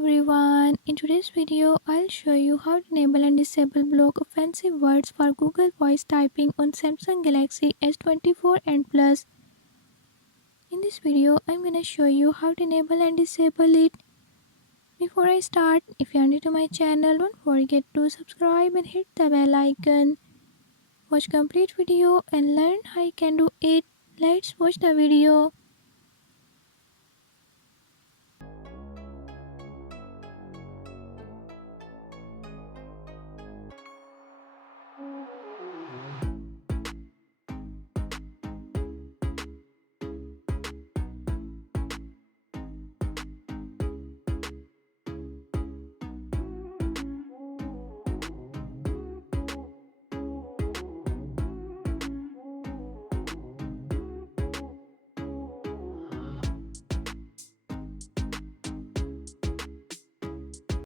everyone, in today's video I'll show you how to enable and disable block offensive words for Google voice typing on Samsung Galaxy S24 and Plus. In this video I'm gonna show you how to enable and disable it. Before I start, if you are new to my channel, don't forget to subscribe and hit the bell icon. Watch complete video and learn how you can do it. Let's watch the video.